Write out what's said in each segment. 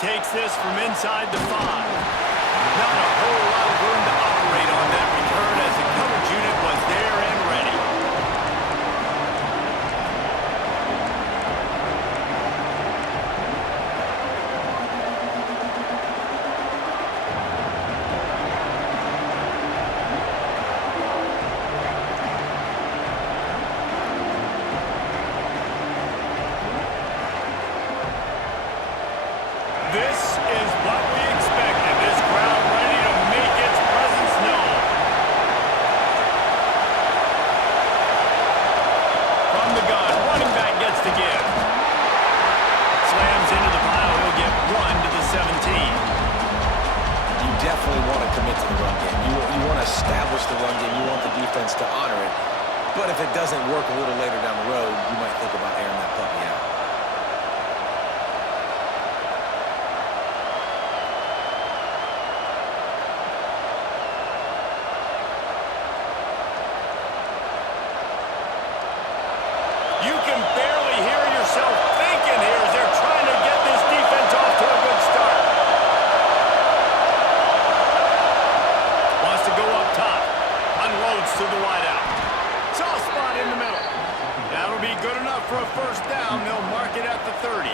takes this from inside the 5. Not a whole lot of room to operate on that return as the coverage unit was there and ready. This is what we expected. This crowd ready to make its presence known. From the gun, running back gets to give. Slams into the pile. He'll get 1 to the 17. You definitely want to commit to the run game. You want to establish the run game. You want the defense to honor it. But if it doesn't work a little later down the road, you might think about airing that puppy out. You can barely hear yourself thinking here as they're trying to get this defense off to a good start. Wants to go up top. Unloads to the wideout. Soft spot in the middle. That'll be good enough for a first down. They'll mark it at the 30.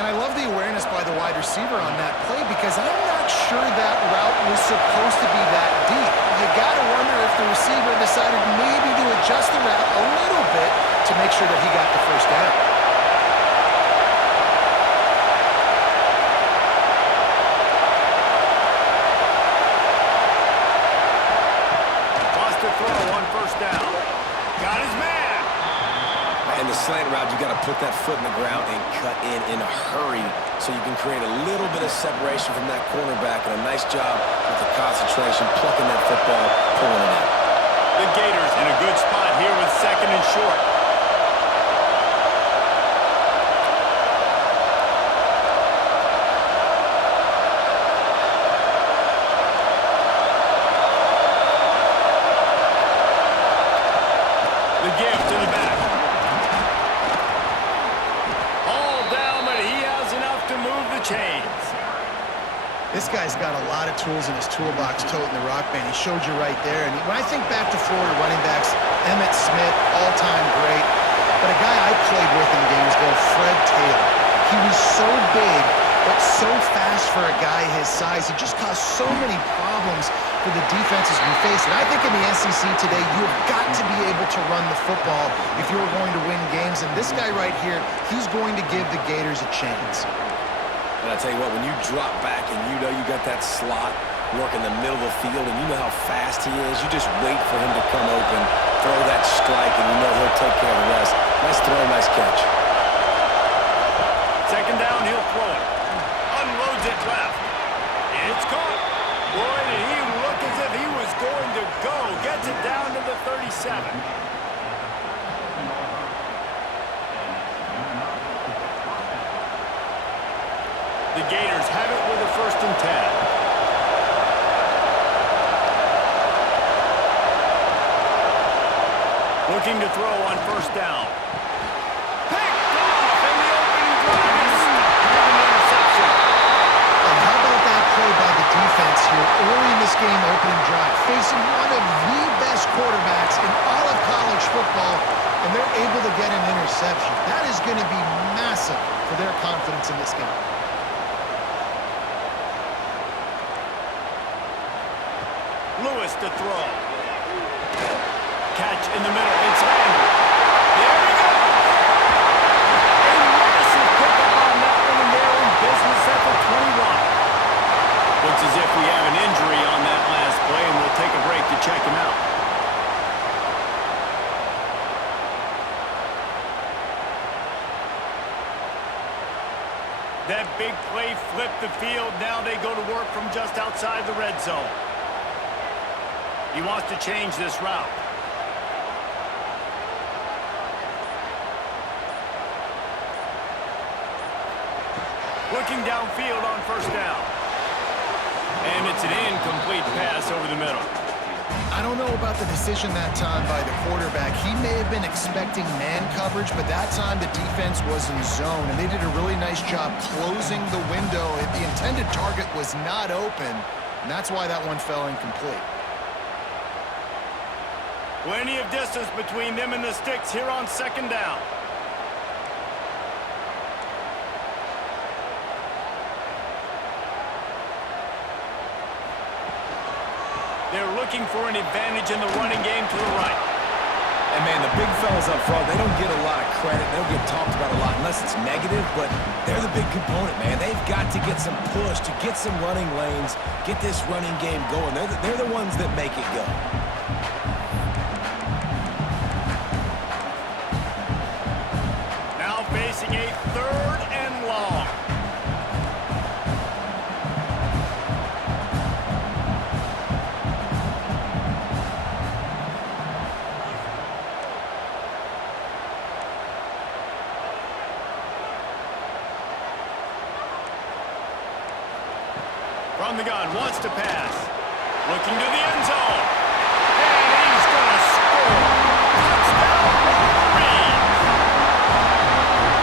And I love the awareness by the wide receiver on that play because I'm not sure that route was supposed to be that deep. You got to wonder if the receiver decided maybe to adjust the route a little bit to make sure that he got the first down. Wants to throw on first down. Got his man. In the slant route, you got to put that foot in the ground and cut in a hurry so you can create a little bit of separation from that cornerback. And a nice job with the concentration, plucking that football, pulling it in. The Gators in a good spot here with 2nd and short. The give to the back. All down, but he has enough to move the chains. This guy's got a lot of tools in his toolbox toting the rock band. He showed you right there. And when I think back to Florida running backs, Emmitt Smith, all-time great. But a guy I played with in games ago, Fred Taylor. He was so big, but so fast for a guy his size. He just caused so many problems for the defenses we face. And I think in the SEC today, you have got to be able to run the football if you're going to win games. And this guy right here, he's going to give the Gators a chance. And I tell you what, when you drop back and you know you got that slot work in the middle of the field and you know how fast he is, you just wait for him to come open, throw that strike, and you know he'll take care of the rest. Nice throw, nice catch. 2nd down, he'll throw it. Unloads it left. It's caught. Boy, did he look as if he was going to go. Gets it down to the 37. The Gators have it with a 1st and 10. Looking to throw on first down. Picked off, and the opening drive is stopped with an interception. And how about that play by the defense here early in this game opening drive, facing one of the best quarterbacks in all of college football, and they're able to get an interception. That is going to be massive for their confidence in this game. Lewis to throw. Catch in the middle. It's Landry. There he goes. A massive pickup on that one, and they're in business at the 21. Looks as if we have an injury on that last play, and we'll take a break to check him out. That big play flipped the field. Now they go to work from just outside the red zone. He wants to change this route. Looking downfield on first down. And it's an incomplete pass over the middle. I don't know about the decision that time by the quarterback. He may have been expecting man coverage, but that time the defense was in zone, and they did a really nice job closing the window. The intended target was not open, and that's why that one fell incomplete. Plenty of distance between them and the sticks here on second down. They're looking for an advantage in the running game to the right. And, man, the big fellas up front, they don't get a lot of credit. They don't get talked about a lot unless it's negative, but they're the big component, man. They've got to get some push, to get some running lanes, get this running game going. They're the ones that make it go. Now facing a 3rd and long. From the gun, wants to pass. Looking to the end zone. And he's going to score. Touchdown, Reed.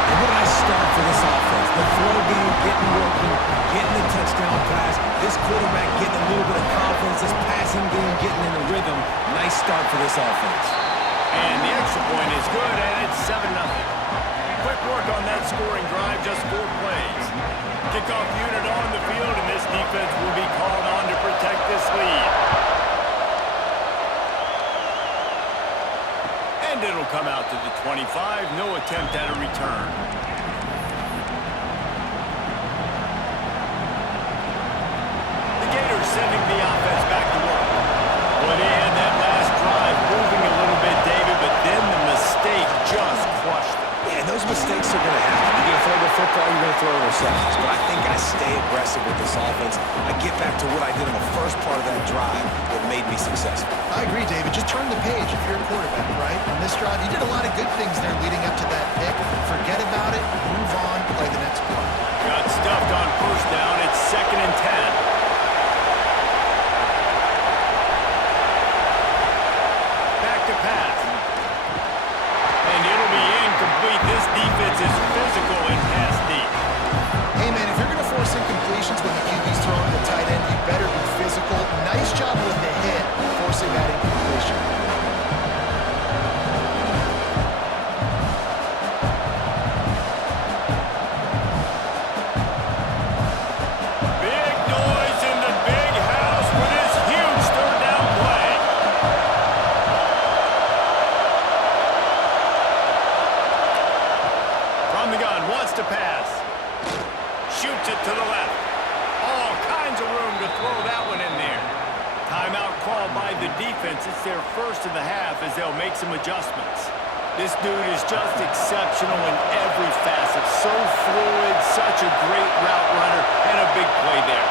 And what a nice start for this offense. The throw game getting working, getting the touchdown pass. This quarterback getting a little bit of confidence. This passing game getting in a rhythm. Nice start for this offense. And the extra point is good, and it's 7-0. Quick work on that scoring drive, just 4 plays. Kickoff unit on the field, and this defense will be called on to protect this lead. And it'll come out to the 25. No attempt at a return. The Gators sending the offense back to work. Well, they had that last drive moving a little bit, David, but then the mistake just crushed them. Yeah, those mistakes are going to happen. You're going to throw the football, you're going to throw interceptions. But I think I stay aggressive with this offense. I get back to what I did in the first part of that drive that made me successful. I agree, David. Just turn the page if you're a quarterback, right? On this drive, you did a lot of good things there leading up to that pick. Forget about it, move on, play the next play. Got stuffed on 1st down. It's 2nd and 10. Pass. And it'll be incomplete. This defense is physical and pass deep. Hey, man, if you're going to force incompletions when the QB's throwing to the tight end, you better be physical. Nice job with the hit, forcing that incompletion. Big noise in the big house for this huge 3rd down play. From the gun, wants to pass. Shoots it to the left. All kinds of room to throw that one in there. Timeout called by the defense. It's their first of the half as they'll make some adjustments. This dude is just exceptional in every facet. So fluid, such a great route runner, and a big play there.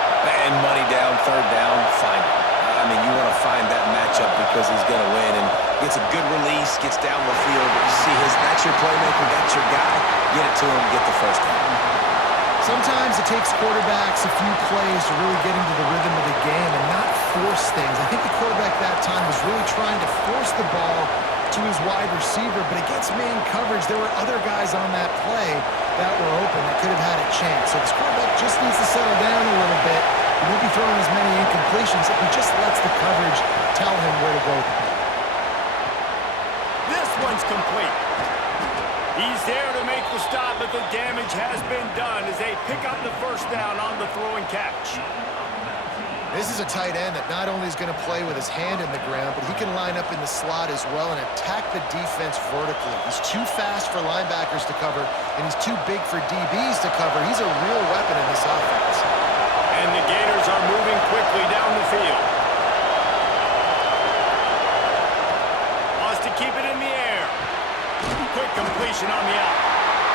And money down, 3rd down, find him. I mean, you want to find that matchup because he's going to win. And gets a good release, gets down the field. You see that's your playmaker, that's your guy. Get it to him, get the 1st down. Sometimes it takes quarterbacks a few plays to really get into the rhythm of the game and not force things. I think the quarterback that time was really trying to force the ball to his wide receiver, but against man coverage, there were other guys on that play that were open that could have had a chance. So this quarterback just needs to settle down a little bit. He won't be throwing as many incompletions if he just lets the coverage tell him where to go. This one's complete. He's there to make the stop, but the damage has been done as they pick up the 1st down on the throw and catch. This is a tight end that not only is going to play with his hand in the ground, but he can line up in the slot as well and attack the defense vertically. He's too fast for linebackers to cover, and he's too big for DBs to cover. He's a real weapon in this offense. And the Gators are moving quickly down the field. Wants to keep it in the air. Quick completion on the out.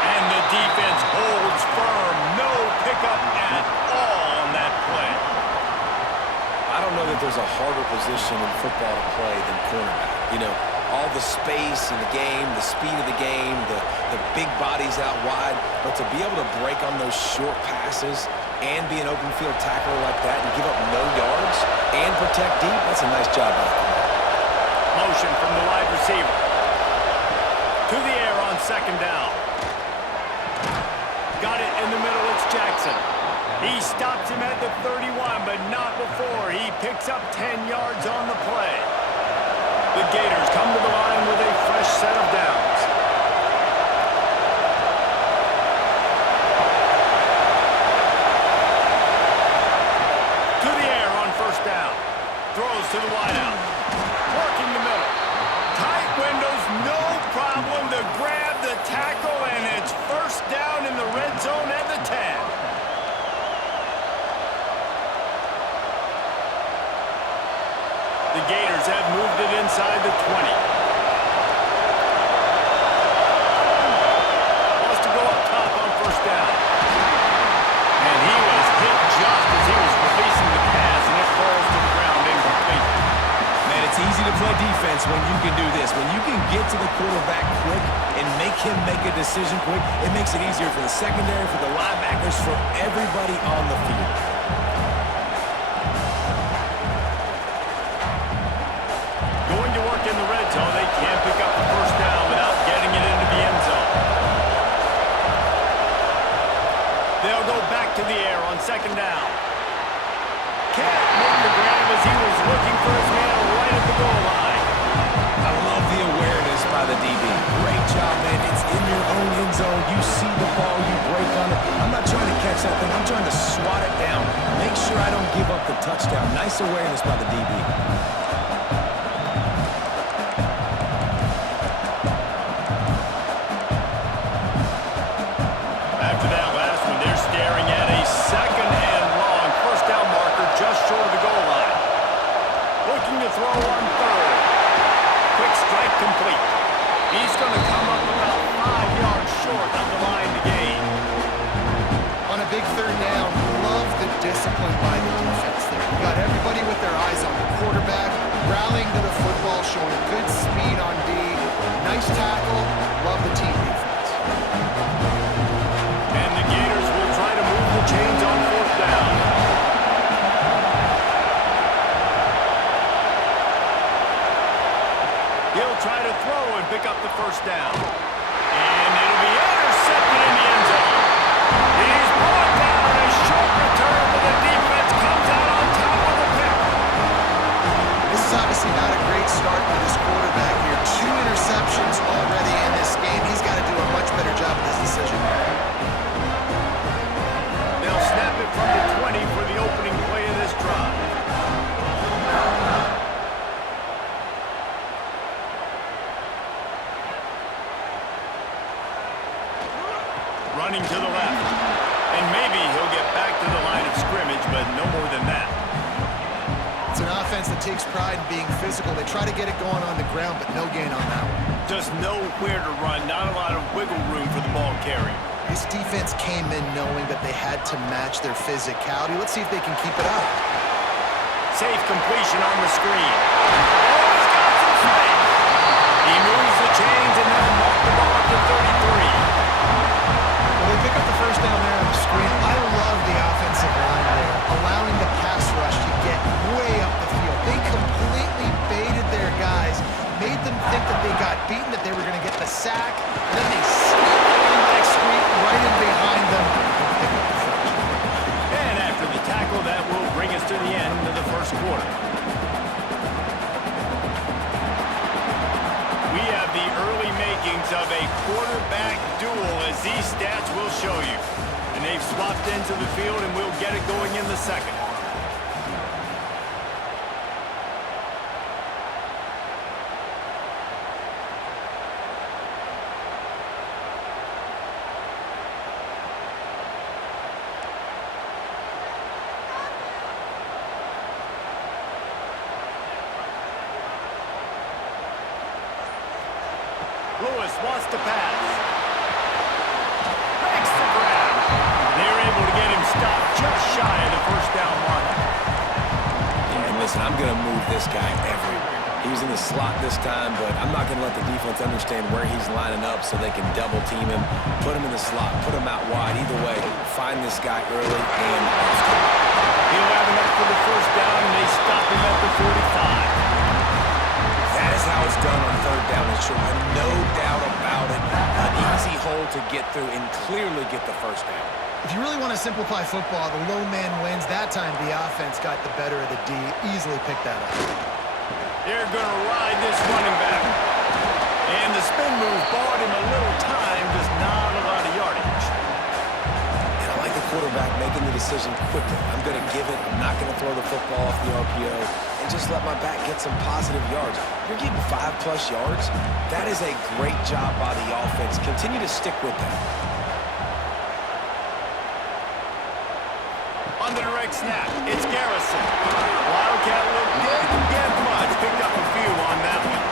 And the defense holds firm. No pickup at all on that play. I don't know that there's a harder position in football to play than cornerback. You know, all the space in the game, the speed of the game, the big bodies out wide. But to be able to break on those short passes and be an open field tackler like that and give up no yards and protect deep, that's a nice job out there. Motion from the wide receiver. To the air on second down. Got it in the middle. It's Jackson. He stops him at the 31, but not before he picks up 10 yards on the play. The Gators come to the line with a fresh set of downs. To the air on first down. Throws to the wideout. Working the middle. Tight windows, no problem to grab the tackle, and it's first down in the red zone at the 10. The Gators have moved it inside the 20. Wants to go up top on first down. And he was hit just as he was releasing the pass, and it falls to the ground incomplete. Man, it's easy to play defense when you can do this. When you can get to the quarterback quick and make him make a decision quick, it makes it easier for the secondary, for the linebackers, for everybody on the field. Going to work in the red zone. They can't pick up the first down without getting it into the end zone. They'll go back to the air on second down. Can't make the grab as he was looking for his man right at the goal line. I love the awareness by the DB. Great job, man. It's in your own end zone. You see the ball, you break on it. I'm not trying to catch that thing. I'm trying to swat it down. Make sure I don't give up the touchdown. Nice awareness by the DB. After that last one, they're staring at a second and long. First down marker just short of the goal line. Looking to throw on third. Quick strike complete. He's going to come up about 5 yards short of the line to gain. On a big third down, love the discipline by the defense there. You got everybody with their eyes on the quarterback, rallying to the football, showing good speed on D. Nice tackle. Love the team defense. And the Gators will try to move the chains on fourth down. He'll try to throw and pick up the first down. And it'll be intercepted in the end zone. He's brought down a short return, but the defense comes out on top of the pick. This is obviously not a great start for this quarterback here. 2 interceptions already in this game. He's got to do a much better job of this decision. They'll snap it from the 20 for the opening play of this drive. Running to the left. And maybe he'll get back to the line of scrimmage, but no more than that. It's an offense that takes pride in being physical. They try to get it going on the ground, but no gain on that one. Just nowhere to run, not a lot of wiggle room for the ball carrier. This defense came in knowing that they had to match their physicality. Let's see if they can keep it up. Safe completion on the screen. Oh, he's got some space. He moves the chains and then mark the ball up to 33. Well, they pick up the first down there on the screen. I love the offensive line there, allowing the pass rush to get way up the field. They completely baited their guys, made them think that they got beaten, that they were going to get the sack, and then they sneak on that street right in behind them and pick up the first. And after the tackle, that will bring us to the end of the first quarter. We have the early makings of a quarterback duel, as these stats will show you. And they've swapped into the field, and we'll get it going in the second. Lewis wants to pass. Makes the grab. They're able to get him stopped just shy of the first down mark. Yeah, and listen, I'm going to move this guy everywhere. He was in the slot this time, but I'm not going to let the defense understand where he's lining up so they can double team him, put him in the slot, put him out wide. Either way, find this guy early and often. He'll have enough for the first down, and they stop him at the 45. That is is how it's done on third down and short. No doubt about it. An easy hole to get through and clearly get the first down. If you really want to simplify football, the low man wins. That time, the offense got the better of the D. Easily picked that up. They're going to ride this running back. And the spin move bought him a little time, just not a lot of yardage. And I like the quarterback making the decision quickly. I'm going to give it. I'm not going to throw the football off the RPO and just let my back get some positive yards. You're getting 5+ yards. That is a great job by the offense. Continue to stick with that. On the direct snap, it's Garrison. Wildcat look didn't get much. Picked up a few on that one.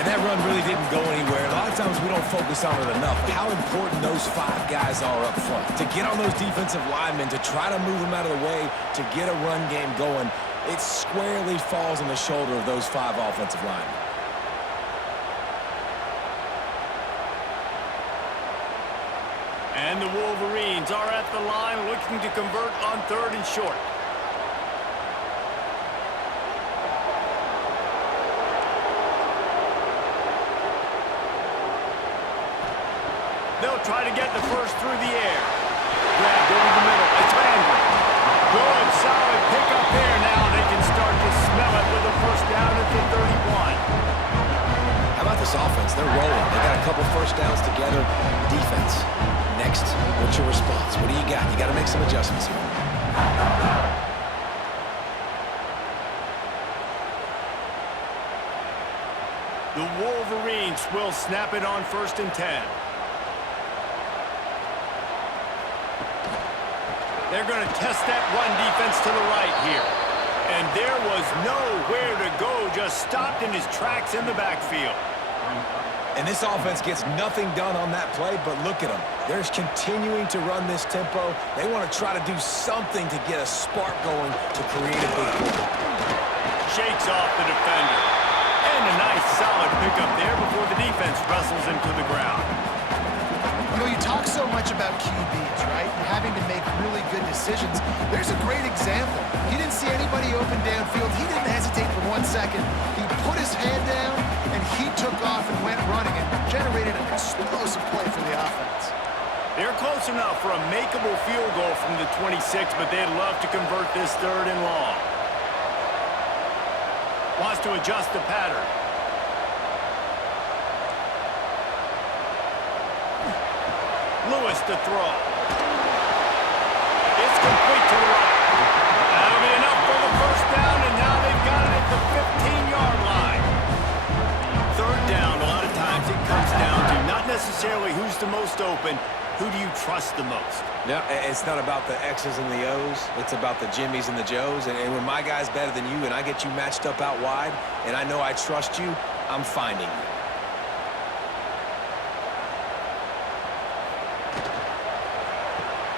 And that run really didn't go anywhere. A lot of times we don't focus on it enough. How important those 5 guys are up front. To get on those defensive linemen, to try to move them out of the way, to get a run game going, it squarely falls on the shoulder of those 5 offensive linemen. And the Wolverines are at the line looking to convert on third and short. They'll try to get the first through the air. Grabbed over the middle. It's Landry. Good, solid pickup there now. They can start to smell it with a first down at the 31. How about this offense? They're rolling. They got a couple first downs together. Defense. Next, what's your response? What do you got? You got to make some adjustments here. The Wolverines will snap it on 1st and 10. They're going to test that run defense to the right here. And there was nowhere to go, just stopped in his tracks in the backfield. And this offense gets nothing done on that play, but look at them. They're continuing to run this tempo. They want to try to do something to get a spark going to create a big play. Shakes off the defender. And a nice solid pickup there before the defense wrestles him to the ground. You know, you talk so much about QBs, right? Having to make really good decisions. There's a great example. He didn't see anybody open downfield. He didn't hesitate for 1 second. He put his hand down, and he took off and went running and generated an explosive play for the offense. They're close enough for a makeable field goal from the 26, but they'd love to convert this 3rd and long. Wants to adjust the pattern. Lewis to throw. It's complete to the right. That'll be enough for the first down, and now they've got it at the 15-yard line. 3rd down, a lot of times it comes down to not necessarily who's the most open, who do you trust the most? Yeah, it's not about the X's and the O's. It's about the Jimmies and the Joes. And when my guy's better than you and I get you matched up out wide, and I know I trust you, I'm finding you.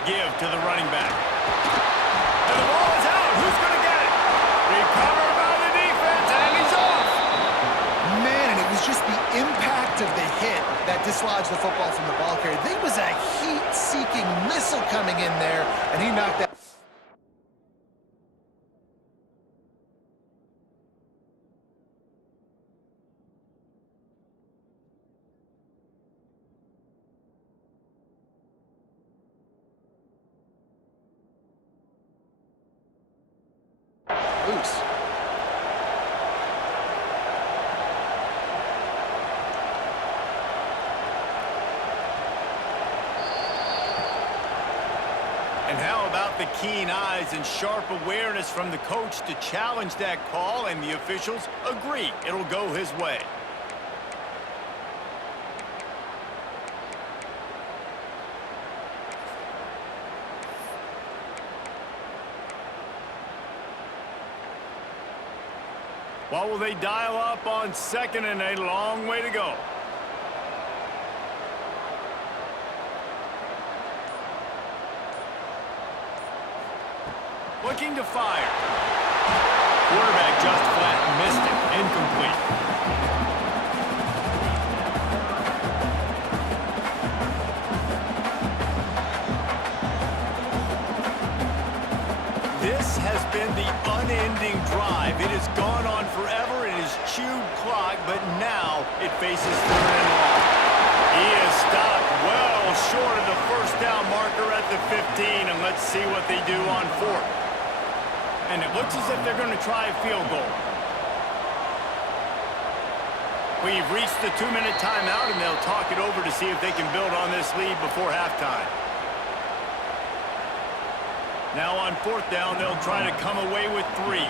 Give to the running back. And the ball is out. Who's going to get it? Recovered by the defense, and he's off. Man, and it was just the impact of the hit that dislodged the football from the ball carrier. There was a heat-seeking missile coming in there, and he knocked that. Loose. And how about the keen eyes and sharp awareness from the coach to challenge that call, and the officials agree it'll go his way. What will they dial up on 2nd and a long way to go? Looking to fire. Quarterback just flat missed it. Incomplete. This has been the unending drive. It has gone on forever. It is has chewed clock, but now it faces 3rd and long. He is stopped well short of the first down marker at the 15, and let's see what they do on 4th. And it looks as if they're going to try a field goal. We've reached the 2-minute timeout, and they'll talk it over to see if they can build on this lead before halftime. Now on 4th down, they'll try to come away with 3.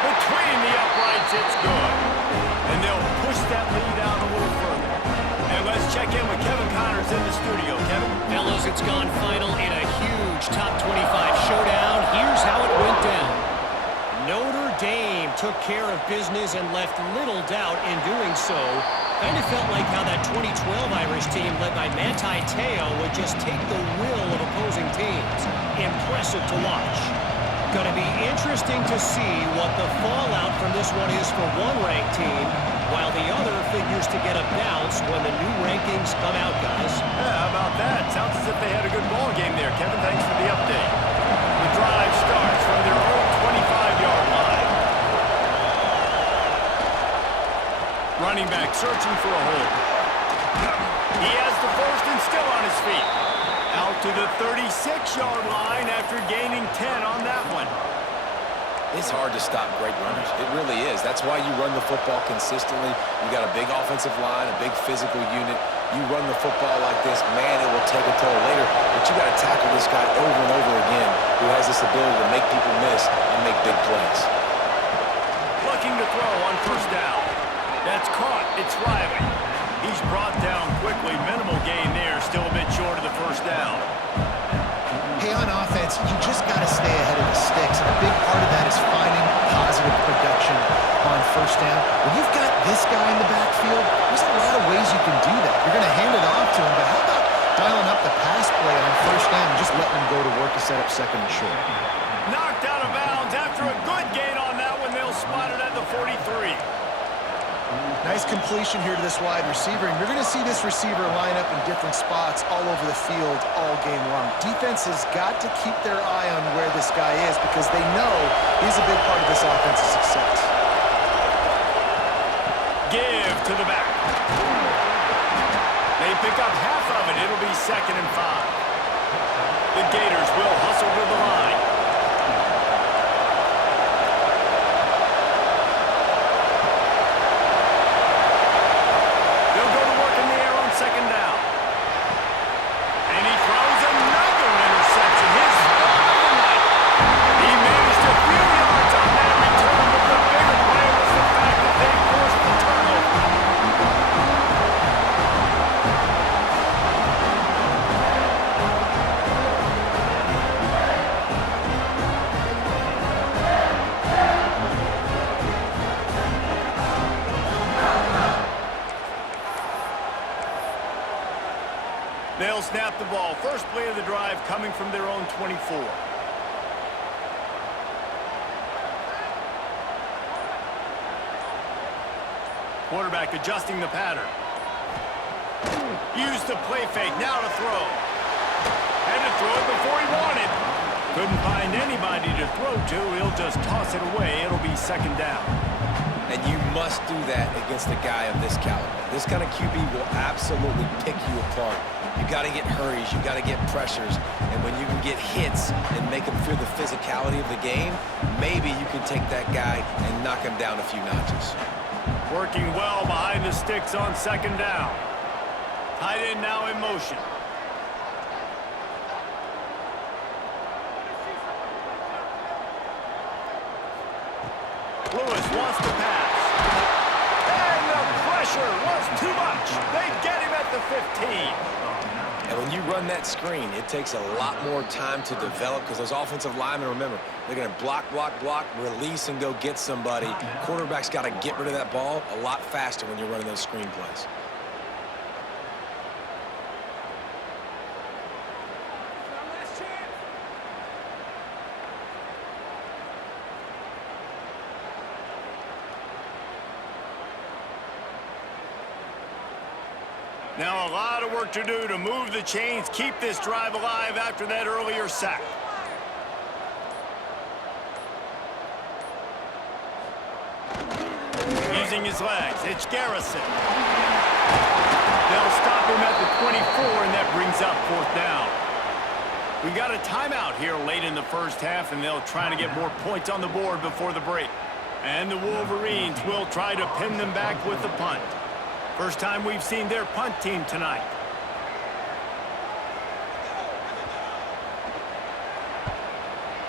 Between the uprights, it's good. And they'll push that lead out a little further. And let's check in with Kevin Connors in the studio. Kevin? Fellas, it's gone final in a huge top 25 showdown. Here's how it went down. Notre Dame took care of business and left little doubt in doing so. Kind of felt like how that 2012 Irish team led by Manti Te'o would just take the will of opposing teams. Impressive to watch. Going to be interesting to see what the fallout from this one is for one ranked team, while the other figures to get a bounce when the new rankings come out, guys. Yeah, how about that? Sounds as if they had a good ball game there. Kevin, thanks for the update. The drive starts from their own 25-yard line. Running back searching for a hole. He has the first and still on his feet. Out to the 36-yard line after gaining 10 on that one. It's hard to stop great runners. It really is. That's why you run the football consistently. You got a big offensive line, a big physical unit. You run the football like this, man, it will take a toll later. But you got to tackle this guy over and over again who has this ability to make people miss and make big plays. Looking to throw on 1st down. That's caught. It's Riley. He's brought down quickly. Minimal gain there. Still a bit short of the 1st down. Hey, on offense, you just got to stay ahead of the sticks, and a big part of that is finding positive production on 1st down. When you've got this guy in the backfield, there's a lot of ways you can do that. You're going to hand it off to him, but how about dialing up the pass play on 1st down and just letting him go to work to set up 2nd and short? Knocked out of bounds after a good gain on that one. They'll spot it at the 43. Nice completion here to this wide receiver, and you're going to see this receiver line up in different spots all over the field all game long. Defense has got to keep their eye on where this guy is because they know he's a big part of this offense's success. Give to the back. They pick up half of it. It'll be 2nd and 5. The Gators will hustle to the line. They'll go to work in the air on 2nd down. And he throws another interception. His third of the night. He managed a few yards on that return, but the bigger play was the fact that they forced the turnover. They'll snap the ball. First play of the drive coming from their own 24. Quarterback adjusting the pattern. Used the play fake. Now to throw. Had to throw it before he wanted. Couldn't find anybody to throw to. He'll just toss it away. It'll be 2nd down. And you must do that against a guy of this caliber. This kind of QB will absolutely pick you apart. You got to get hurries, you got to get pressures, and when you can get hits and make him feel the physicality of the game, maybe you can take that guy and knock him down a few notches. Working well behind the sticks on 2nd down. Tight end now in motion. Lewis wants to pass. And the pressure was too much. They get him at the 15. And when you run that screen, it takes a lot more time to develop because those offensive linemen, remember, they're going to block, release, and go get somebody. Quarterback's got to get rid of that ball a lot faster when you're running those screen plays. Now a lot of work to do to move the chains, keep this drive alive after that earlier sack. Using his legs, it's Garrison. They'll stop him at the 24, and that brings up 4th down. We got a timeout here late in the first half, and they'll try to get more points on the board before the break. And the Wolverines will try to pin them back with the punt. First time we've seen their punt team tonight.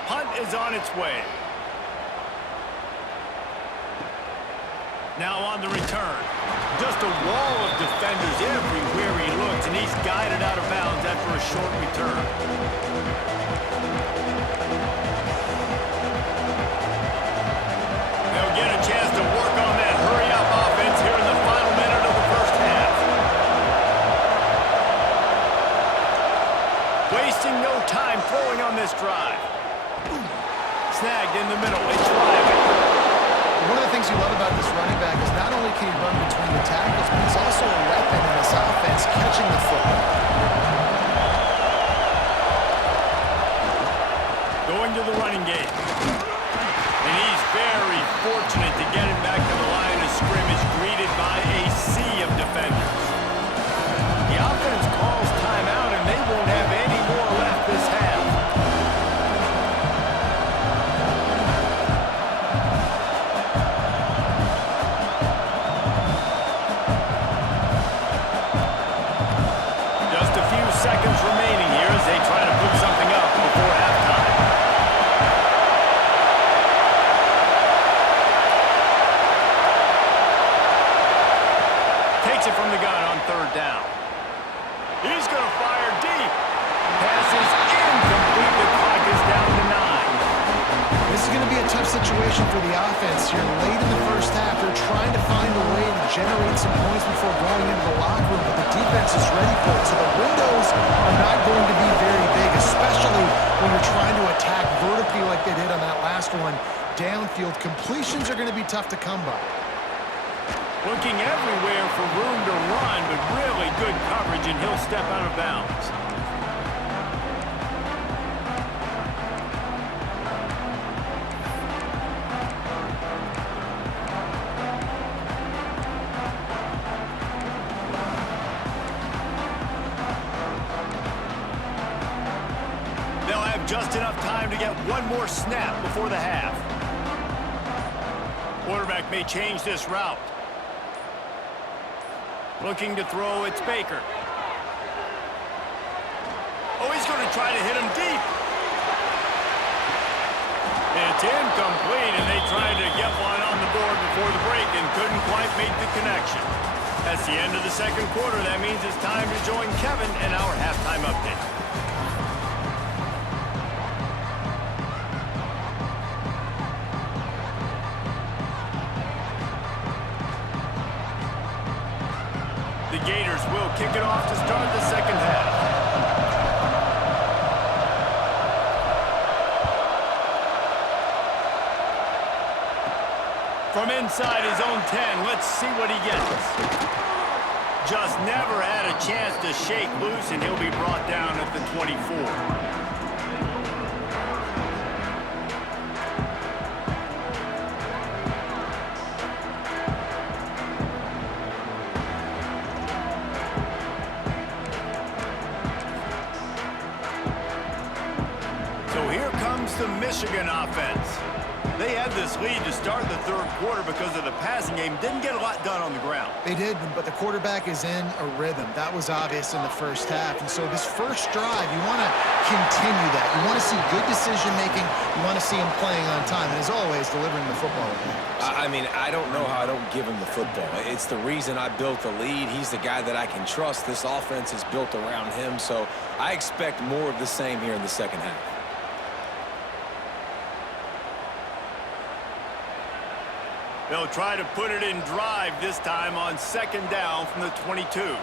Punt is on its way. Now on the return. Just a wall of defenders everywhere he looks, and he's guided out of bounds after a short return. They'll get a chance to work on that hurry-up offense here in the final minute of the first half. Wasting no time throwing on this drive. Snagged in the middle. They drive it. One of the things you love about this running back is not only can he run between the tackles, but he's also a weapon in this offense, catching the football. Going to the running game. And he's very fortunate to get him back to the line of scrimmage, greeted by a sea of defenders. The offense calls timeout, and they won't have any more left this half. Seconds remaining here as they try to put something up before halftime. Takes it from the gun on 3rd down. He's going to fire deep. Pass is incomplete. The clock is down to 9. This is going to be a tough situation for the offense here. Late in the first half, they're trying to find a way to generate some points before going into the locker room, but the defense is ready for it. So the windows are not going to be very big, especially when you're trying to attack vertically like they did on that last one. Downfield completions are going to be tough to come by. Looking everywhere for room to run, but really good coverage, and he'll step out of bounds. Just enough time to get one more snap before the half. Quarterback may change this route. Looking to throw, it's Baker. Oh, he's going to try to hit him deep. It's incomplete, and they tried to get one on the board before the break and couldn't quite make the connection. That's the end of the second quarter. That means it's time to join Kevin in our halftime update. The Gators will kick it off to start the second half. From inside his own 10, let's see what he gets. Just never had a chance to shake loose, and he'll be brought down at the 24. The Michigan offense. They had this lead to start the third quarter because of the passing game. Didn't get a lot done on the ground. They did, but the quarterback is in a rhythm. That was obvious in the first half. And so this first drive, you want to continue that. You want to see good decision-making. You want to see him playing on time. And as always, delivering the football. I mean, I don't know how I don't give him the football. It's the reason I built the lead. He's the guy that I can trust. This offense is built around him. So I expect more of the same here in the second half. They'll try to put it in drive this time on 2nd down from the 22.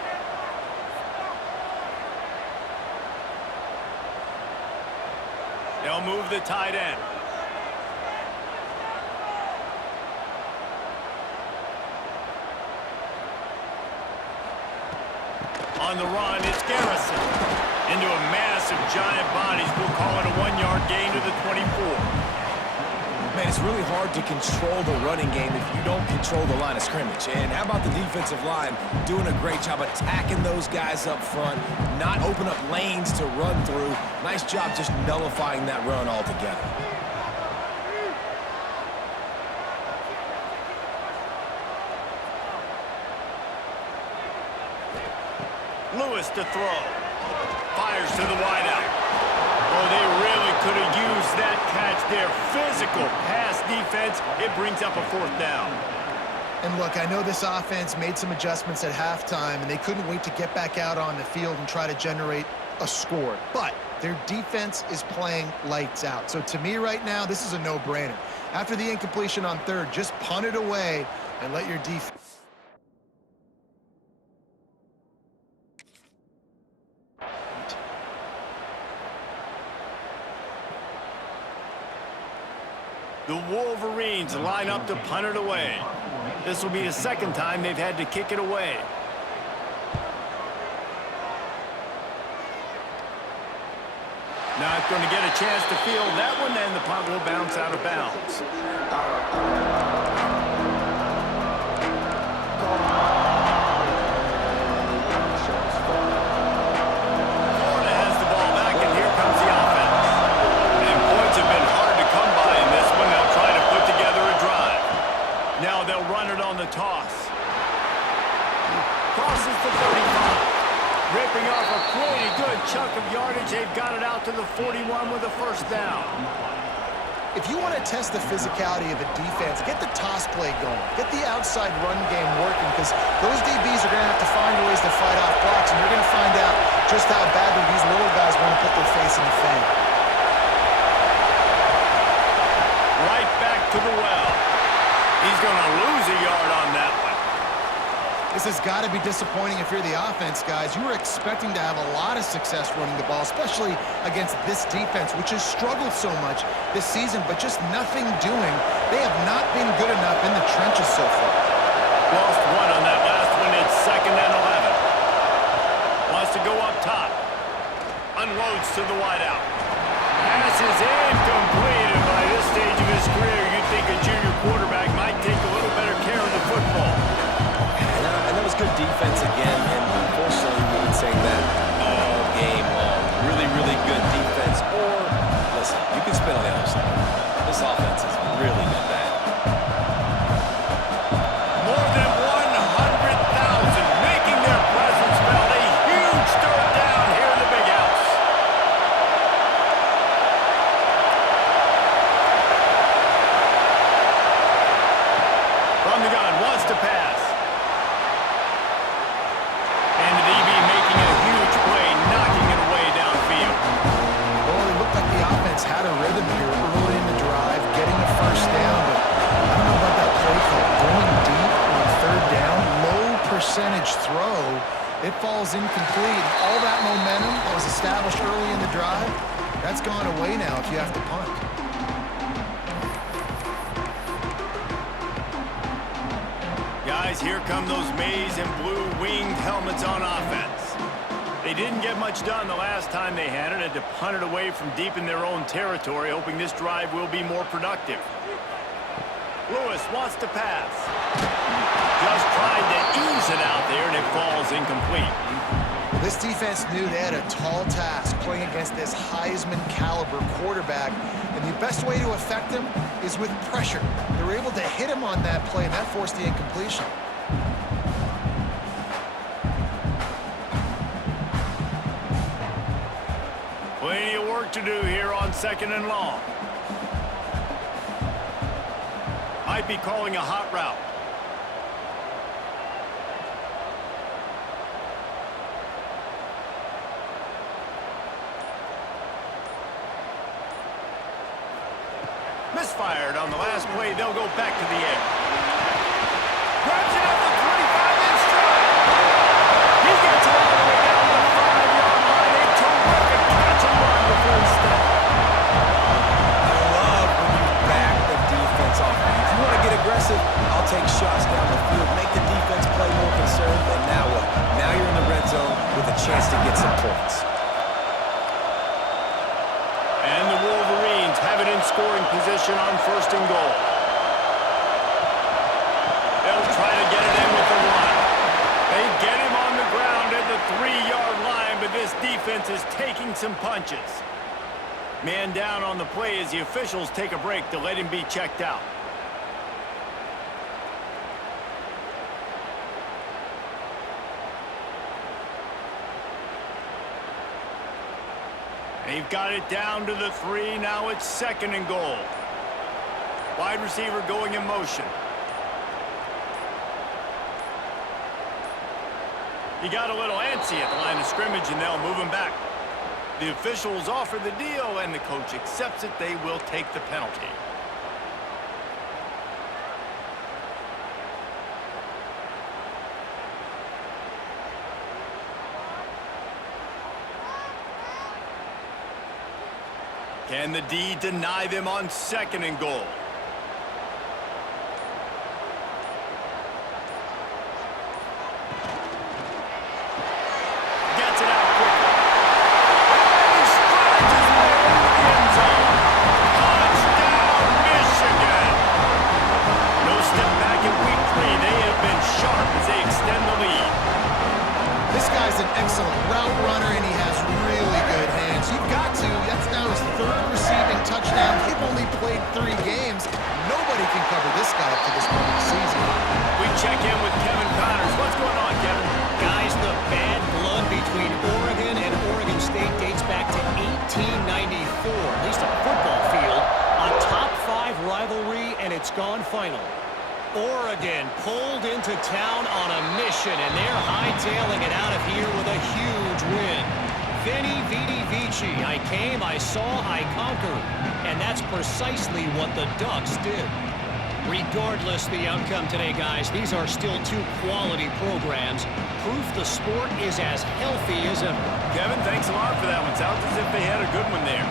They'll move the tight end. On the run, it's Garrison. Into a massive giant bodies. We'll call it a 1-yard gain to the 24. Man, it's really hard to control the running game if you don't control the line of scrimmage. And how about the defensive line doing a great job attacking those guys up front, not open up lanes to run through. Nice job just nullifying that run altogether. Lewis to throw. Fires to the wideout. Oh, they really could have used that catch there. Physical pass defense. It brings up a 4th down. And look, I know this offense made some adjustments at halftime, and they couldn't wait to get back out on the field and try to generate a score. But their defense is playing lights out. So to me right now, this is a no-brainer. After the incompletion on 3rd, just punt it away and let your defense... The Wolverines line up to punt it away. This will be the 2nd time they've had to kick it away. Not going to get a chance to field that one, and the punt will bounce out of bounds. Florida has the ball back, and here comes the offense. And points have been hard to come by in this one. They'll try to put together a drive. Now they'll run it on the toss. Crosses the 35. Ripping off a pretty good chunk of yardage. They've got it out to the 41 with a 1st down. If you want to test the physicality of a defense, get the toss play going. Get the outside run game working, because those DBs are going to have to find ways to fight off blocks, and you're going to find out just how badly these little guys want to put their face in the fan. Right back to the well. He's going to lose a yard on that one. This has got to be disappointing if you're the offense, guys. You were expecting to have a lot of success running the ball, especially against this defense, which has struggled so much this season, but just nothing doing. They have not been good enough in the trenches so far. Lost one on that last one. It's 2nd and 11. Wants to go up top. Unloads to the wideout. Pass is incomplete, and by this stage of his career, you'd think a junior quarterback might take a little better care of the football. And that was good defense again, and unfortunately we've been saying that all game long. Really, really good defense. Or, listen, you can spin on the other side. This offense has really been bad. More than 100,000 making their presence felt. A huge 3rd down here in the big house. From the gun, wants to pass. And the DB making a huge play, knocking it away downfield. Well, it looked like the offense had a rhythm here early in the drive, getting a 1st down, but I don't know about that play call. Going deep on 3rd down, low percentage throw, it falls incomplete. All that momentum that was established early in the drive, that's gone away now if you have to punt. Guys, here come those maize and blue winged helmets on offense. They didn't get much done the last time they had it, and to punt it away from deep in their own territory, hoping this drive will be more productive. Lewis wants to pass. Just tried to ease it out there, and it falls incomplete. This defense knew they had a tall task playing against this Heisman caliber quarterback, and the best way to affect him is with pressure. They were able to hit him on that play, and that forced the incompletion. Plenty of work to do here on 2nd and long. Might be calling a hot route. Misfired on the last play. They'll go back to the air. Grabs it up the 25 in stride. He gets it all the way down the 5-yard line. A terrific catch and run before he stepped. I love when you back the defense off. If you want to get aggressive, I'll take shots down the field, make the defense play more conservative, and now what? Now you're in the red zone. scoring position on 1st and goal. They'll try to get it in with the run. They get him on the ground at the 3-yard line, but this defense is taking some punches. Man down on the play as the officials take a break to let him be checked out. They've got it down to the 3. Now it's 2nd and goal. Wide receiver going in motion. He got a little antsy at the line of scrimmage, and they'll move him back. The officials offer the deal, and the coach accepts it. They will take the penalty. Can the D deny them on 2nd and goal? Gets it out quickly. And he stretches way over the end zone. Touchdown, Michigan! No step back in week 3. They have been sharp as they extend the lead. This guy's an excellent route runner, and he has really good hands. You've got to. That's now his 3rd receiving touchdown. He's only played 3 games. Nobody can cover this guy up to this point in the season. We check in with Kevin Connors. What's going on, Kevin? Guys, the bad blood between Oregon and Oregon State dates back to 1894, at least on a football field. A top 5 rivalry, and it's gone final. Oregon pulled into town on a mission, and they're hightailing it out of here with a huge win. Veni, Vidi, Vici. I came, I saw, I conquered. And that's precisely what the Ducks did. Regardless the outcome today, guys, these are still 2 quality programs. Proof the sport is as healthy as ever. Kevin, thanks a lot for that one. Sounds as if they had a good one there.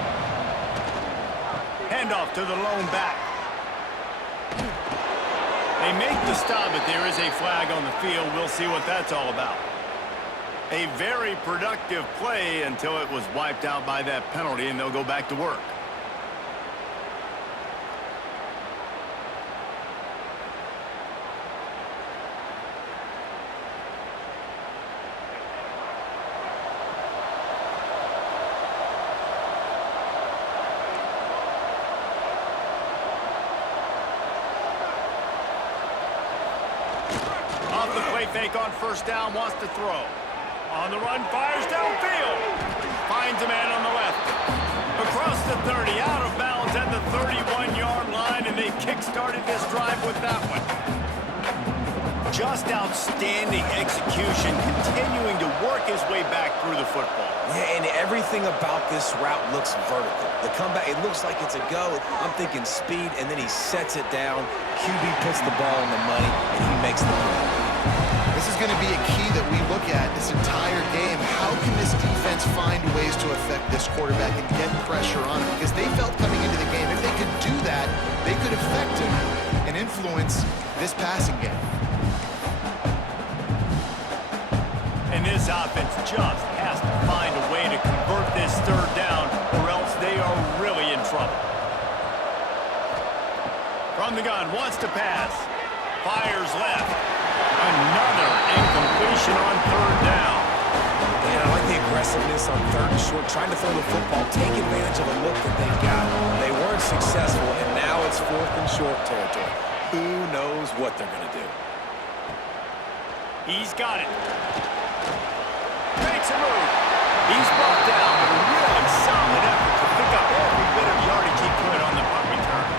Handoff to the lone back. They make the stop, but there is a flag on the field. We'll see what that's all about. A very productive play until it was wiped out by that penalty, and they'll go back to work. Off the play fake on 1st down, wants to throw. On the run, fires downfield. Finds a man on the left. Across the 30, out of bounds at the 31-yard line, and they kick-started this drive with that one. Just outstanding execution, continuing to work his way back through the football. Yeah, and everything about this route looks vertical. The comeback, it looks like it's a go. I'm thinking speed, and then he sets it down. QB puts the ball on the money, and he makes the play. This is going to be a key that we look at this entire game. How can this defense find ways to affect this quarterback and get pressure on him? Because they felt coming into the game, if they could do that, they could affect him and influence this passing game. And this offense just has to find a way to convert this 3rd down, or else they are really in trouble. From the gun, wants to pass. Fires left. Another incompletion on 3rd down. And I like the aggressiveness on 3rd and short, trying to throw the football, take advantage of a look that they got. They weren't successful, and now it's 4th and short territory. Who knows what they're going to do? He's got it. Makes a move. He's brought down, but a really solid effort to pick up every bit of yardage he could on the punt return.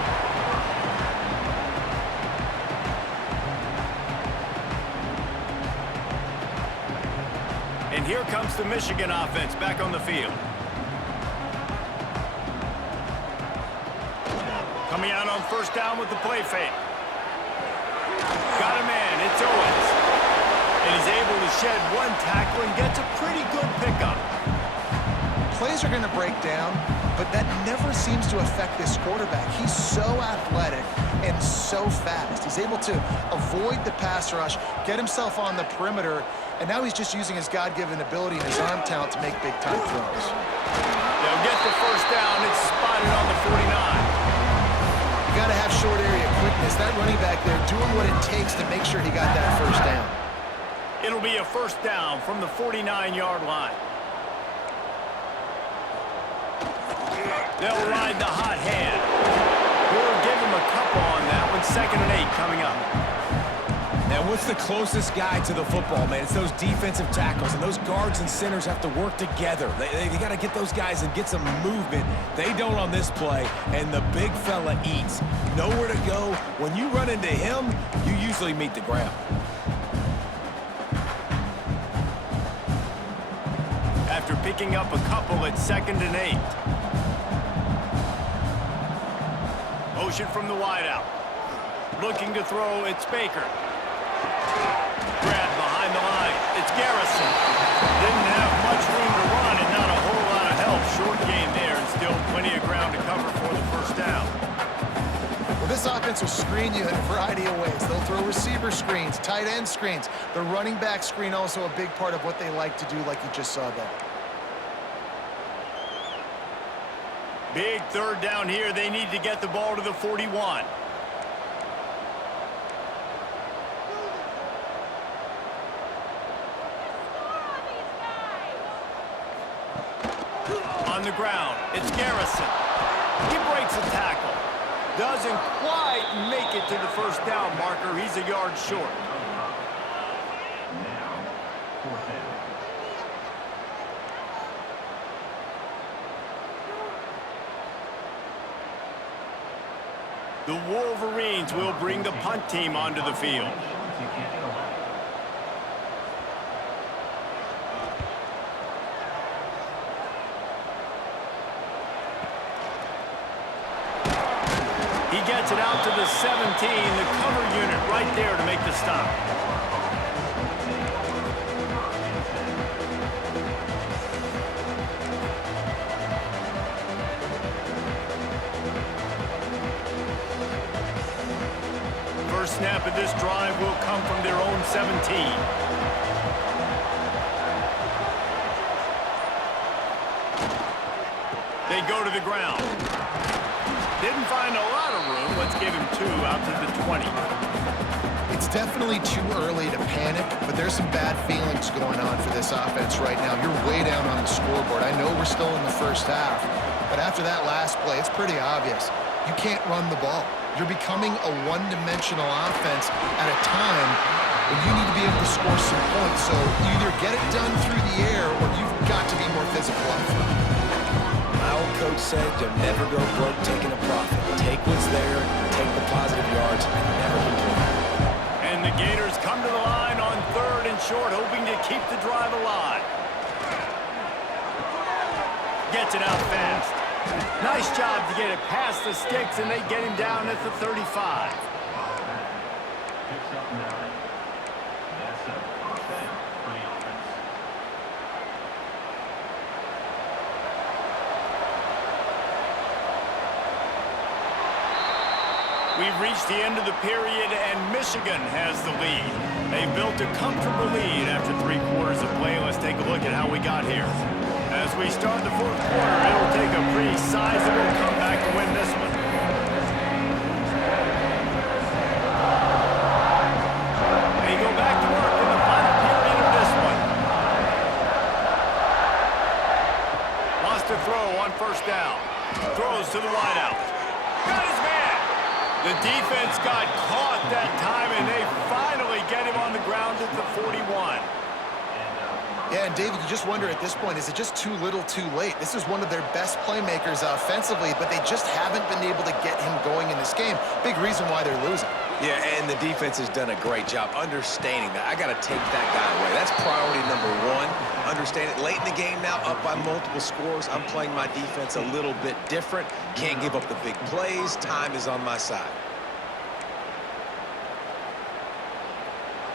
And here comes the Michigan offense back on the field. Coming out on 1st down with the play fake. Got a man, it's Owens. And he's able to shed 1 tackle and gets a pretty good pickup. Plays are going to break down, but that never seems to affect this quarterback. He's so athletic and so fast. He's able to avoid the pass rush, get himself on the perimeter, and now he's just using his God-given ability and his arm talent to make big-time throws. They'll get the 1st down. It's spotted on the 49. is that running back there doing what it takes to make sure he got that first down. It'll be a first down from the 49-yard line. They'll ride the hot hand. We'll give him a couple on that one. 2nd and 8 coming up. Now, what's the closest guy to the football, man? It's those defensive tackles, and those guards and centers have to work together. They got to get those guys and get some movement. They don't on this play, and the big fella eats. Nowhere to go. When you run into him, you usually meet the ground. After picking up a couple at 2nd and 8. Motion from the wideout. Looking to throw, it's Baker. Grab behind the line. It's Garrison. Didn't have much room to run and not a whole lot of help. Short game there and still plenty of ground to cover for the first down. Well, this offense will screen you in a variety of ways. They'll throw receiver screens, tight end screens. The running back screen also a big part of what they like to do, like you just saw there. Big 3rd down here. They need to get the ball to the 41. On the ground, it's Garrison. He breaks a tackle. Doesn't quite make it to the first down marker. He's a yard short. The Wolverines will bring the punt team onto the field. He gets it out to the 17, the cover unit right there to make the stop. First snap of this drive will come from their own 17. They go to the ground. Didn't find a lot of room. Let's give him 2 out to the 20. It's definitely too early to panic, but there's some bad feelings going on for this offense right now. You're way down on the scoreboard. I know we're still in the first half, but after that last play, it's pretty obvious. You can't run the ball. You're becoming a one-dimensional offense at a time when you need to be able to score some points. So you either get it done through the air or you've got to be more physical up front. My old coach said you'll never go broke taking a profit. Take what's there, take the positive yards, and never complain. And the Gators come to the line on 3rd and short, hoping to keep the drive alive. Gets it out fast. Nice job to get it past the sticks, and they get him down at the 35. We've reached the end of the period, and Michigan has the lead. They built a comfortable lead after 3 quarters of play. Let's take a look at how we got here. As we start the 4th quarter, it'll take a pretty sizable comeback to win this one. They go back to work in the final period of this one. Wants to throw on first down. Throws to the wideout. Got his man. The defense got caught that time, and they finally get him on the ground at the 41. Yeah, and David, you just wonder at this point, is it just too little too late? This is one of their best playmakers offensively, but they just haven't been able to get him going in this game. Big reason why they're losing. Yeah, and the defense has done a great job understanding that. I got to take that guy away. That's priority number 1. Understand it. Late in the game now, up by multiple scores. I'm playing my defense a little bit different. Can't give up the big plays. Time is on my side.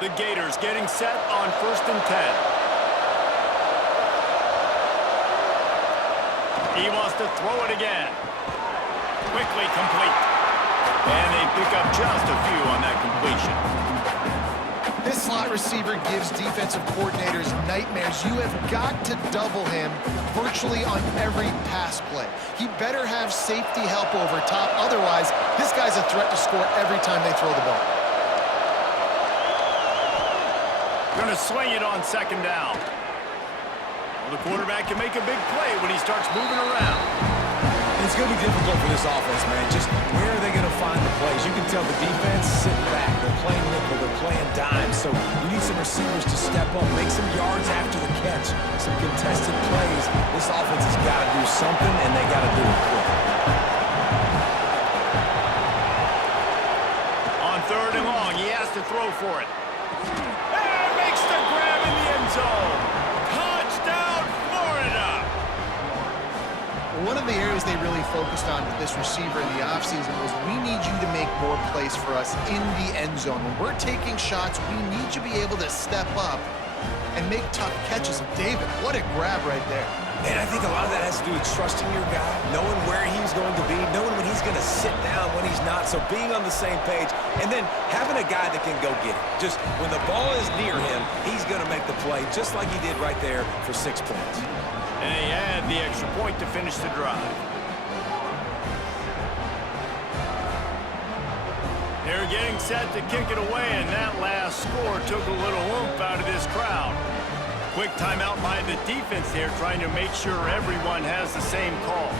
The Gators getting set on 1st and 10. He wants to throw it again. Quickly complete. And they pick up just a few on that completion. This slot receiver gives defensive coordinators nightmares. You have got to double him virtually on every pass play. He better have safety help over top. Otherwise, this guy's has a threat to score every time they throw the ball. Going to swing it on second down. Well, the quarterback can make a big play when he starts moving around. It's going to be difficult for this offense, man. Just where are they going to find the plays? You can tell the defense sitting back. They're playing nickel. They're playing dime. So you need some receivers to step up, make some yards after the catch, some contested plays. This offense has got to do something, and they got to do it quick. On third and long, he has to throw for it. And makes the grab in the end zone. Touchdown, Florida! One of the areas they really focused on with this receiver in the offseason was we need you to make more plays for us in the end zone. When we're taking shots, we need you to be able to step up and make tough catches. And David, what a grab right there. And I think a lot of that has to do with trusting your guy, knowing where he's going to be, knowing when he's going to sit down, when he's not. So being on the same page, and then having a guy that can go get it. Just when the ball is near him, he's going to make the play, just like he did right there for 6 points. And he had the extra point to finish the drive. They're getting set to kick it away, and that last score took a little oomph out of this crowd. Quick timeout by the defense there, trying to make sure everyone has the same call.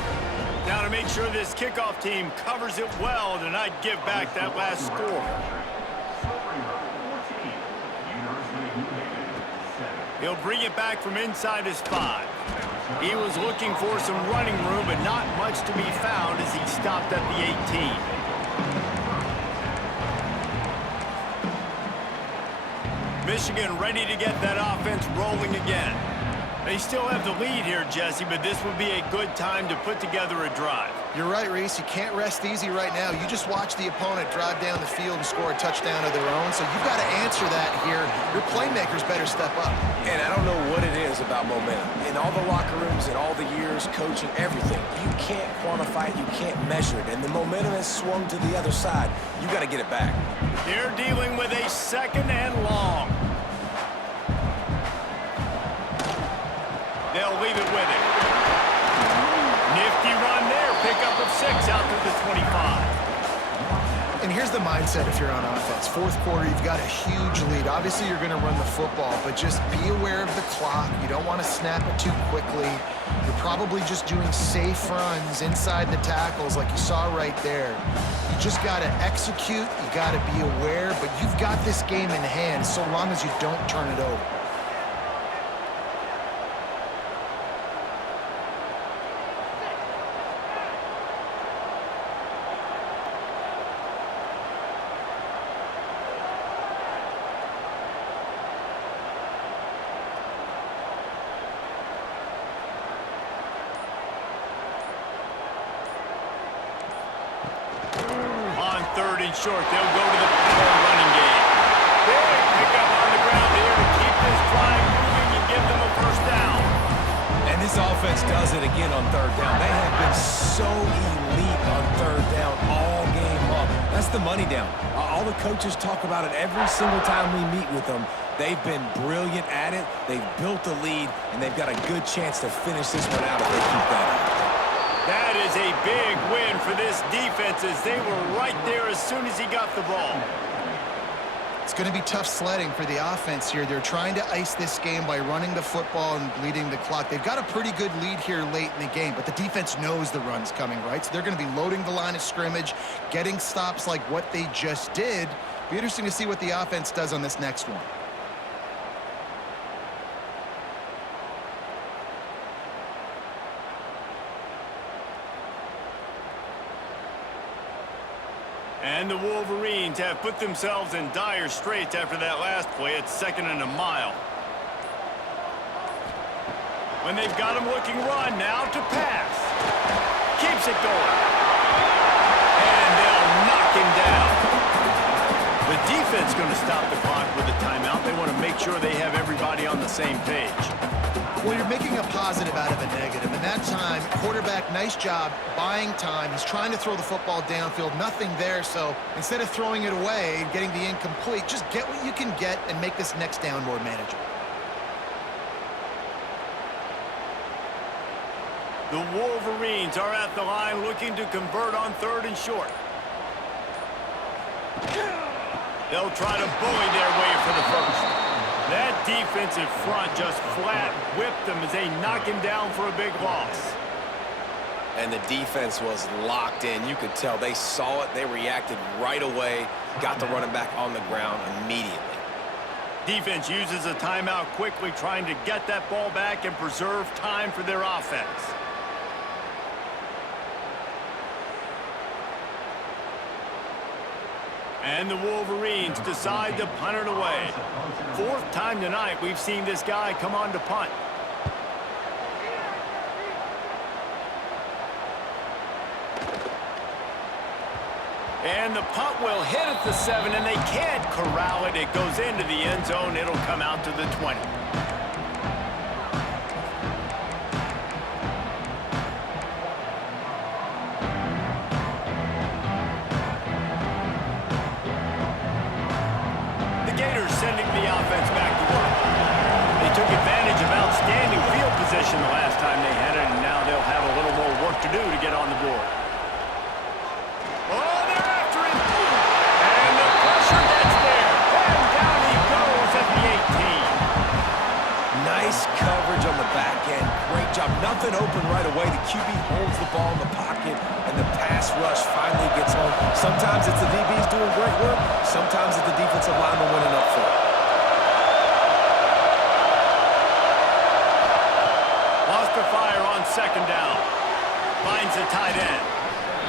Now to make sure this kickoff team covers it well to not give back that last score. He'll bring it back from inside his 5. He was looking for some running room, but not much to be found as he stopped at the 18. Michigan ready to get that offense rolling again. They still have the lead here, Jesse, but this would be a good time to put together a drive. You're right, Reese. You can't rest easy right now. You just watch the opponent drive down the field and score a touchdown of their own, so you've got to answer that here. Your playmakers better step up. And I don't know what it is about momentum. In all the locker rooms, in all the years, coaching, everything, you can't quantify it, you can't measure it. And the momentum has swung to the other side. You got to get it back. They're dealing with a second and long. They'll leave it with it. Nifty run there. Pickup of 6 out to the 25. And here's the mindset if you're on offense. Fourth quarter, you've got a huge lead. Obviously, you're going to run the football, but just be aware of the clock. You don't want to snap it too quickly. You're probably just doing safe runs inside the tackles like you saw right there. You just got to execute. You got to be aware, but you've got this game in hand so long as you don't turn it over. Third and short. They'll go to the power running game. Big pickup on the ground here to keep this drive moving and give them a first down. And this offense does it again on third down. They have been so elite on third down all game long. That's the money down. All the coaches talk about it every single time we meet with them. They've been brilliant at it. They've built the lead, and they've got a good chance to finish this one out if they keep that up. That is a big win for this defense as they were right there as soon as he got the ball. It's going to be tough sledding for the offense here. They're trying to ice this game by running the football and bleeding the clock. They've got a pretty good lead here late in the game, but the defense knows the run's coming, right? So they're going to be loading the line of scrimmage, getting stops like what they just did. Be interesting to see what the offense does on this next one. And the Wolverines have put themselves in dire straits after that last play. It's 2nd and a mile. When they've got him looking run, now to pass. Keeps it going. And they'll knock him down. The defense going to stop the clock with a timeout. They want to make sure they have everybody on the same page. Well, you're making a positive out of a negative. And that time, quarterback, nice job buying time. He's trying to throw the football downfield. Nothing there. So instead of throwing it away and getting the incomplete, just get what you can get and make this next down more manageable. The Wolverines are at the line looking to convert on 3rd and short. They'll try to bully their way for the first. That defensive front just flat whipped them as they knock him down for a big loss. And the defense was locked in. You could tell they saw it. They reacted right away. Got the running back on the ground immediately. Defense uses a timeout quickly, trying to get that ball back and preserve time for their offense. And the Wolverines decide to punt it away. Fourth time tonight we've seen this guy come on to punt. And the punt will hit at the 7, and they can't corral it. It goes into the end zone. It'll come out to the 20. The Gators sending the offense back to work. They took advantage of outstanding field position the last time they had it, and now they'll have a little more work to do to get on the board. Nice coverage on the back end. Great job. Nothing open right away. The QB holds the ball in the pocket, and the pass rush finally gets home. Sometimes it's the DBs doing great work. Sometimes it's the defensive lineman winning up front. Lost the fire on second down. Finds a tight end.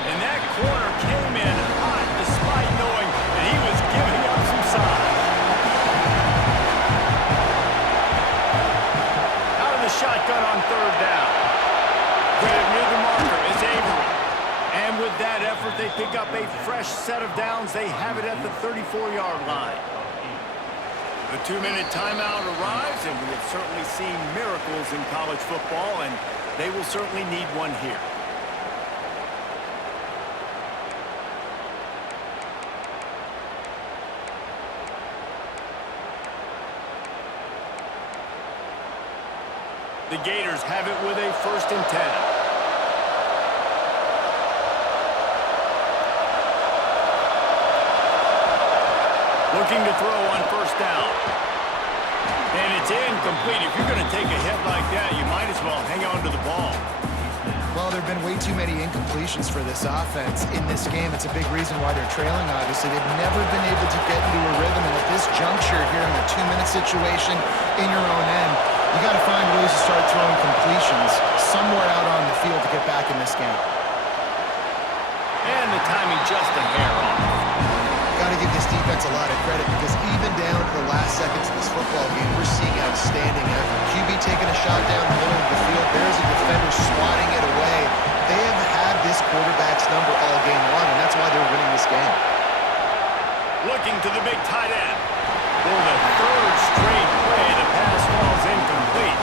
And that corner came in hot despite knowing that he was giving up some size. Shotgun on third down. Grabbed near the marker is Avery. And with that effort, they pick up a fresh set of downs. They have it at the 34-yard line. The 2-minute timeout arrives, and we have certainly seen miracles in college football, and they will certainly need one here. The Gators have it with a 1st and 10. Looking to throw on 1st down. And it's incomplete. If you're going to take a hit like that, you might as well hang on to the ball. Well, there have been way too many incompletions for this offense in this game. It's a big reason why they're trailing, obviously. They've never been able to get into a rhythm, and at this juncture here in a 2-minute situation in your own end, you got to find ways to start throwing completions somewhere out on the field to get back in this game. And the timing just a hair off. Got to give this defense a lot of credit because even down to the last seconds of this football game, we're seeing outstanding effort. QB taking a shot down the middle of the field. There's a defender swatting it away. They have had this quarterback's number all game long, and that's why they're winning this game. Looking to the big tight end. For the 3rd straight play, the pass falls incomplete.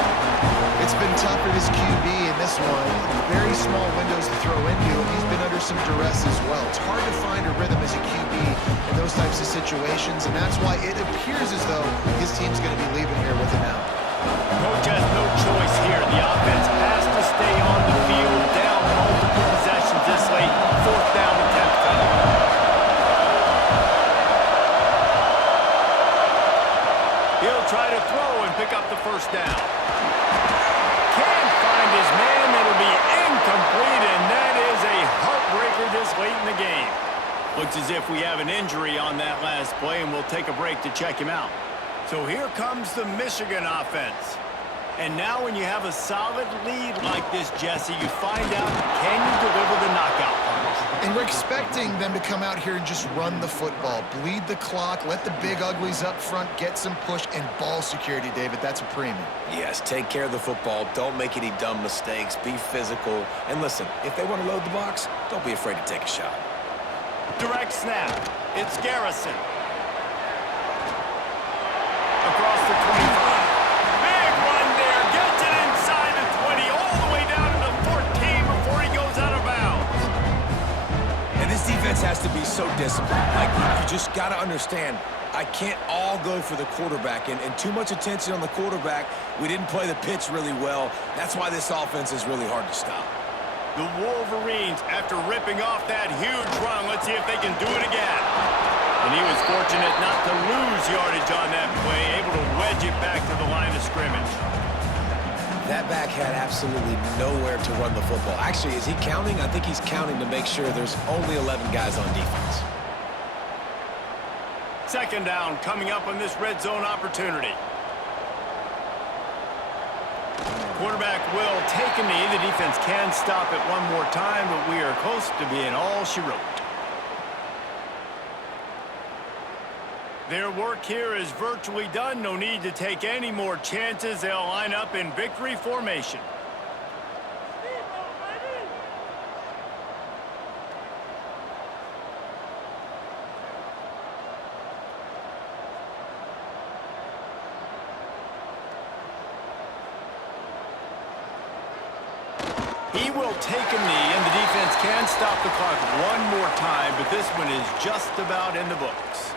It's been tough for this QB in this one. Very small windows to throw into, and he's been under some duress as well. It's hard to find a rhythm as a QB in those types of situations, and that's why it appears as though his team's going to be leaving here with him out. Coach has no choice here. The offense has to stay on the field, down multiple possessions this late. 4th down attempt coming. He'll try to throw and pick up the 1st down. Can't find his man. It'll be incomplete, and that is a heartbreaker this late in the game. Looks as if we have an injury on that last play, and we'll take a break to check him out. So here comes the Michigan offense. And now when you have a solid lead like this, Jesse, you find out, can you deliver the knockout punch? And we're expecting them to come out here and just run the football, bleed the clock, let the big uglies up front, get some push, and ball security, David. That's a premium. Yes, take care of the football. Don't make any dumb mistakes. Be physical. And listen, if they want to load the box, don't be afraid to take a shot. Direct snap. It's Garrison. Across the 25. Big run there. Gets it inside the 20, all the way down to the 14 before he goes out of bounds. And this defense has to be so disciplined. Like, you just got to understand, I can't all go for the quarterback. And too much attention on the quarterback. We didn't play the pitch really well. That's why this offense is really hard to stop. The Wolverines, after ripping off that huge run, let's see if they can do it again. And he was fortunate not to lose yardage on that play, able to wedge it back to the line of scrimmage. That back had absolutely nowhere to run the football. Actually, is he counting? I think he's counting to make sure there's only 11 guys on defense. Second down coming up on this red zone opportunity. Quarterback will take a knee. The defense can stop it one more time, but we are close to being all she wrote. Their work here is virtually done. No need to take any more chances. They'll line up in victory formation. He will take a knee, and the defense can stop the clock one more time, but this one is just about in the books.